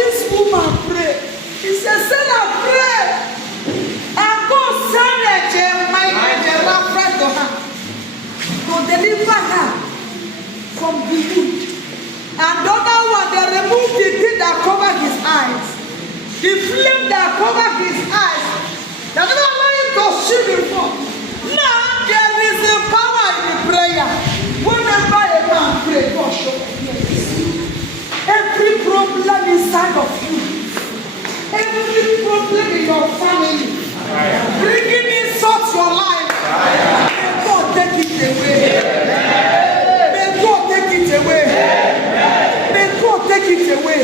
this woman pray. He said, "Son, I pray. And God send my friend to her to deliver her from the wound." And the other one, they removed the thing that covered his eyes. The flame that covered his eyes. They never allowed him to see before. Now there is a power in the prayer. Whenever a man prays, God show up. Every problem inside of you, every problem in your family, bringing insult to your life, may God take it away. May God take it away. May God take it away.